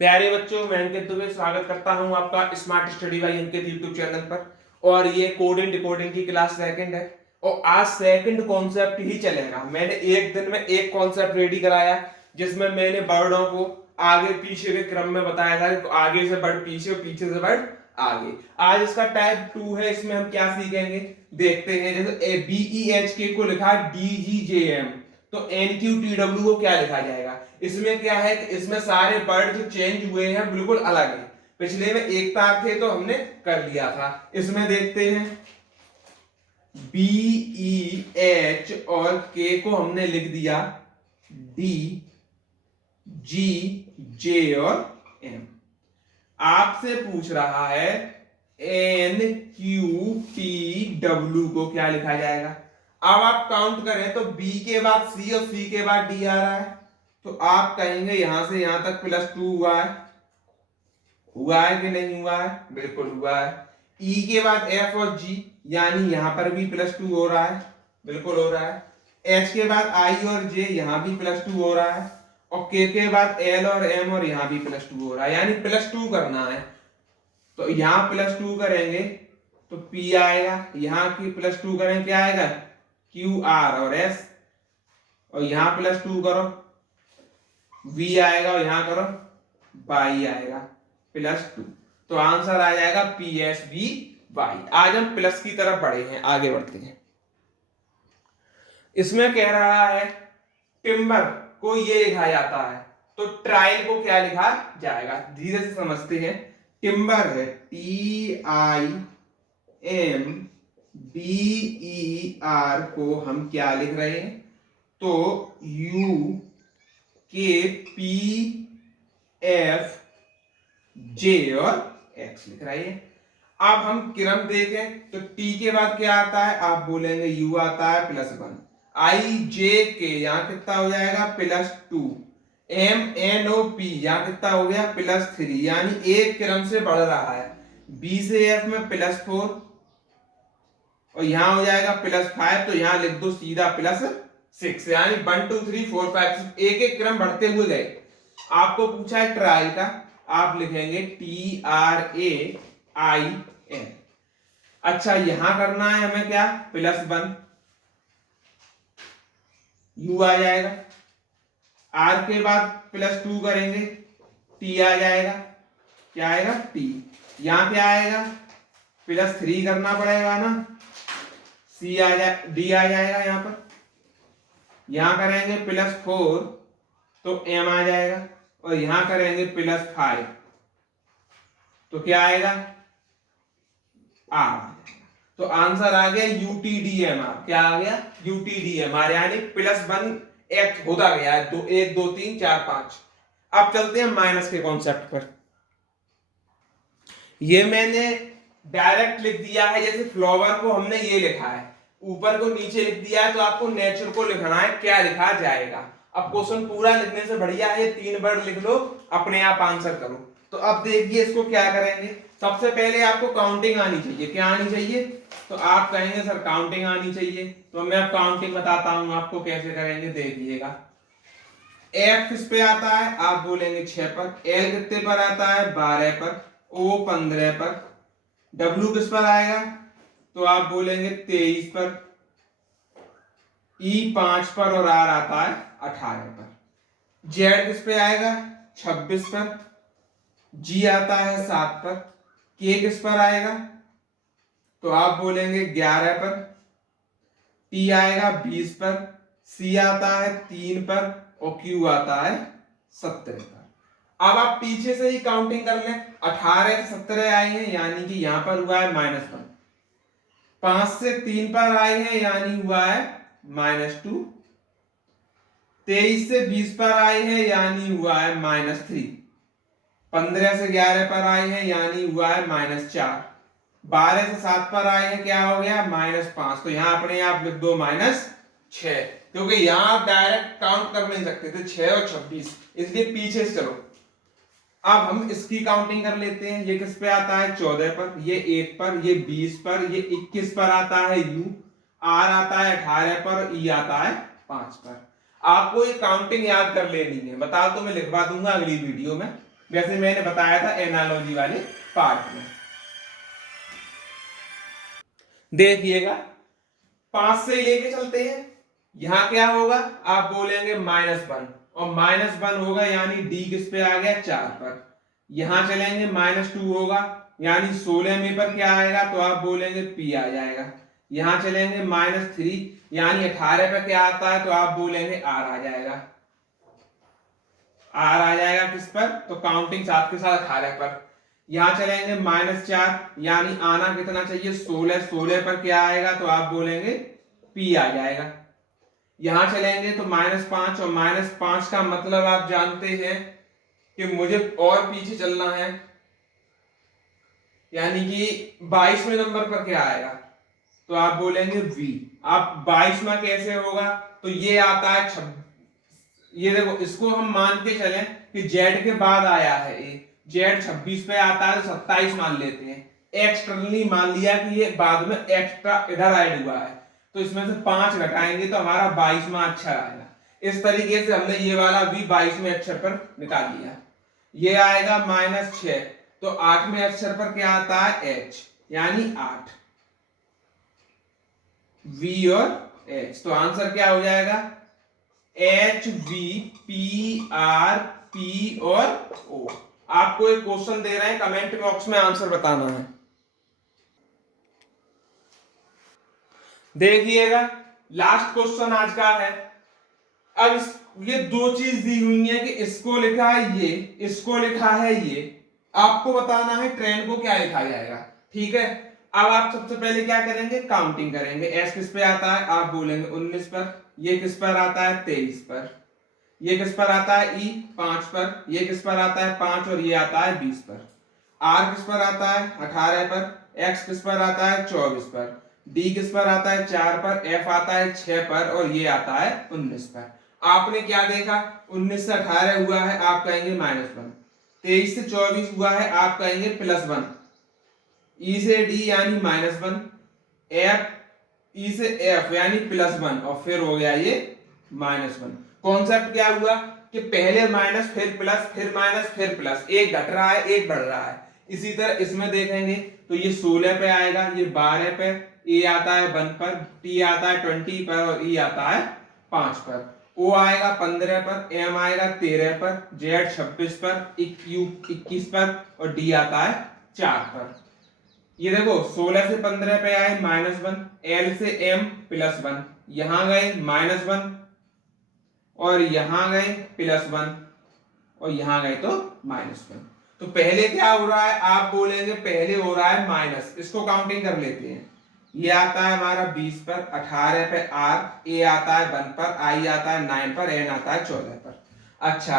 प्यारे बच्चों, मैं अंकित दुबे स्वागत करता हूं आपका स्मार्ट स्टडी बाय अंकित यूट्यूब चैनल पर। और ये कोडिंग डिकोडिंग की क्लास सेकंड है और आज सेकंड कॉन्सेप्ट ही चलेगा। मैंने एक दिन में एक कॉन्सेप्ट रेडी कराया जिसमें मैंने वर्डों को आगे पीछे के क्रम में बताया था कि आगे से बढ़ पीछे और पीछे से बढ़ आगे। आज इसका टाइप 2 है। इसमें हम क्या सीखेंगे देखते हैं। जैसे BEHK को लिखा DGJM, तो NQTW को क्या लिखा जाएगा। इसमें क्या है कि इसमें सारे वर्ड जो चेंज हुए हैं बिल्कुल अलग है। पिछले में एक तार थे तो हमने कर लिया था। इसमें देखते हैं BEH और K को हमने लिख दिया DGJ और M। आपसे पूछ रहा है NQTW को क्या लिखा जाएगा। अब आप काउंट करें तो B के बाद C और C के बाद D आ रहा है, तो आप कहेंगे यहां से यहां तक +2 हुआ है कि नहीं हुआ है? बिल्कुल हुआ है। E के बाद F और G, यानी यहां पर भी +2 हो रहा है, बिल्कुल हो रहा है। H के बाद I और J, यहां भी +2 हो रहा है। और K के बाद L और M, और यहां भी +2 हो रहा है, यानी +2 करना है। तो यहां +2 करेंगे तो P आएगा, यहां की +2 करेंगे क्या आएगा? Q R और S, और यहां +2 करो V आएगा, और यहां करो Y आएगा +2। तो आंसर आ जाएगा PSVY। आज हम प्लस की तरफ बढ़े हैं, आगे बढ़ते हैं। इसमें कह रहा है टिम्बर को ये लिखा जाता है, तो ट्रायल को क्या लिखा जाएगा? धीरे से समझते हैं। टिम्बर है TIMBER को हम क्या लिख रहे हैं? तो UKPFJ और X लिख रहे हैं। अब हम क्रम देखें तो T के बाद क्या आता है? आप बोलेंगे U आता है +1। IJK यहां कितना हो जाएगा? +2। MNOP यहां कितना हो गया? +3, यानी एक क्रम से बढ़ रहा है। B से F में +4, और यहां हो जाएगा +5, तो यहां लिख दो सीधा +6, यानी 1 2 3 4 5 6 एक एक क्रम बढ़ते हुए गए। आपको पूछा है ट्रायल का, आप लिखेंगे TRAIN। अच्छा, यहां करना है हमें क्या? +1, U आ जाएगा। R के बाद +2 करेंगे, T आ जाएगा। क्या आएगा? T। यहां क्या आएगा? +3 करना पड़ेगा ना, C आ जाए, D आ जाएगा यहां पर। यहां करेंगे +4 तो M आ जाएगा, और यहां करेंगे +5 तो क्या आएगा? R। तो आंसर आ गया UTDMR। क्या आ गया? UTDMR, यानी +1 एक होता गया है। 2 1 2 3 4 5। अब चलते हैं माइनस के कॉन्सेप्ट पर। ये मैंने डायरेक्ट लिख दिया है, जैसे फ्लावर को हमने ये लिखा है, ऊपर को नीचे लिख दिया है, तो आपको नेचर को लिखना है, क्या लिखा जाएगा। अब क्वेश्चन पूरा लिखने से बढ़िया है 3 वर्ड लिख लो, अपने आप आंसर करो। तो अब देखिए इसको क्या करेंगे। सबसे पहले आपको काउंटिंग आनी चाहिए। क्या आनी चाहिए? तो आप कहेंगे सर काउंटिंग आनी चाहिए, तो मैं अब काउंटिंग बताता हूं आपको कैसे करेंगे, देखिएगा। F किस पे आता है? आप बोलेंगे 6 पर। L कितने पर आता है? 12 पर। O 15 पर। W किस पर आएगा? तो आप बोलेंगे 23 पर। E 5 पर, और R आता है 18 पर। Z किस पे आएगा? 26 पर। G आता है 7 पर। K किस पर आएगा? तो आप बोलेंगे 11 पर। T आएगा 20 पर। C आता है 3 पर, और Q आता है 17 पर। अब आप पीछे से ही काउंटिंग कर लें। 18 से 17 आए हैं, यानी कि यहां पर हुआ है -1। 5 से 3 पर आए हैं, यानी हुआ है -2। 23 से 20 पर आए हैं, यानी हुआ है -3। 15 से 11 पर आए हैं, यानी हुआ है -4। 12 से 7 पर आए हैं, क्या हो गया? -5। तो यहां अपने आप लिख दो -6, क्योंकि यहां आप डायरेक्ट काउंट कर नहीं सकते थे 6 और 26, इसलिए पीछे से चलो। अब हम इसकी काउंटिंग कर लेते हैं। ये किस पे आता है? 14 पर। ये 1 पर, ये 20 पर, ये 21 पर आता है U। R आता है 18 पर, E आता है 5 पर। आपको ये काउंटिंग याद कर लेनी है, बता तो मैं लिखवा दूंगा अगली वीडियो में। जैसे मैंने बताया था एनालॉजी वाले पार्ट में। देखिएगा 5 से लेके चलते हैं, यहां क्या होगा, आप बोलेंगे -1 और -1 होगा यानी डी किस पे आ गया 4 पर। यहां चलेंगे -2 होगा यानी 16 में पर क्या आएगा, तो आप बोलेंगे पी आ जाएगा। यहां चलेंगे -3 यानी 18 पे क्या आता है, तो आप बोलेंगे आर आ जाएगा। आर आ जाएगा किस पर, तो काउंटिंग 7 के साथ 18 पर। यहां चलेंगे -4 यानी आना कितना चाहिए 16, 16 पर क्या आएगा, तो आप बोलेंगे पी आ जाएगा। यहां चलेंगे तो -5 और -5 का मतलब आप जानते हैं कि मुझे और पीछे चलना है, यानी कि 22वें नंबर पर क्या आएगा, तो आप बोलेंगे वी। आप 22वां कैसे होगा, तो ये आता है 26, ये देखो इसको हम मान के चलें कि जेड के बाद आया है ए, जेड 26 पे आता है तो 27 मान लेते हैं। एक्सटर्नली मान लिया कि ये बाद में एक्स्ट्रा इधर ऐड हुआ है, तो इसमें से 5 घटाएंगे तो हमारा 22वां अक्षर आएगा। इस तरीके से हमने ये वाला भी 22वें अक्षर पर निकाल लिया। ये आएगा -6, तो 8वें अक्षर पर क्या आता है एच, यानी 8, वी और एच। तो आंसर क्या हो जाएगा, H V P R P और ओ। आपको एक क्वेश्चन दे रहे हैं, कमेंट बॉक्स में आंसर बताना है। देखिएगा लास्ट क्वेश्चन आज का है। अब ये दो चीज दी हुई है कि इसको लिखा है ये, इसको लिखा है ये, आपको बताना है ट्रेंड को क्या लिखा जाएगा। ठीक है, अब आप सबसे पहले क्या करेंगे, काउंटिंग करेंगे। एस किस पे आता है, आप बोलेंगे 19 पर। ये किस पर आता है 23 पर। ये किस पर आता है ई 5 पर। ये किस पर आता है 5 और ये आता है 20 पर। आर किस पर आता है 18 पर। एक्स किस पर आता है 24 पर। डी किस पर आता है 4 पर। एफ आता है 6 पर और ये आता है 19 पर। आपने क्या देखा, 19 से 18 हुआ है, आप कहेंगे -1। 23 से 24 हुआ है, आप कहेंगे +1। ई से डी यानी -1, एफ ई से एफ यानी +1 और फिर हो गया ये -1। कॉन्सेप्ट क्या हुआ कि पहले माइनस फिर प्लस फिर माइनस फिर प्लस, एक घट रहा है एक बढ़ रहा है। इसी तरह इसमें देखेंगे तो ये 16 पे आएगा, ये 12 पे, ए आता है 1 पर, टी आता है 20 पर और ई आता है 5 पर। ओ आएगा 15 पर, एम आएगा 13 पर, जेड 26 पर, यू 21 पर और डी आता है 4 पर। ये देखो 16 से 15 पे आए -1, एल से एम +1, यहां गए -1 और यहां गए +1 और यहां गए तो -1। तो पहले क्या हो रहा है, आप बोलेंगे पहले हो रहा है माइनस, इसको काउंटिंग कर लेते हैं। ये आता है हमारा 20 पर, 18 पे आर, ए आता है 1 पर, आई आता है 9 पर, एन आता है 14 पर। अच्छा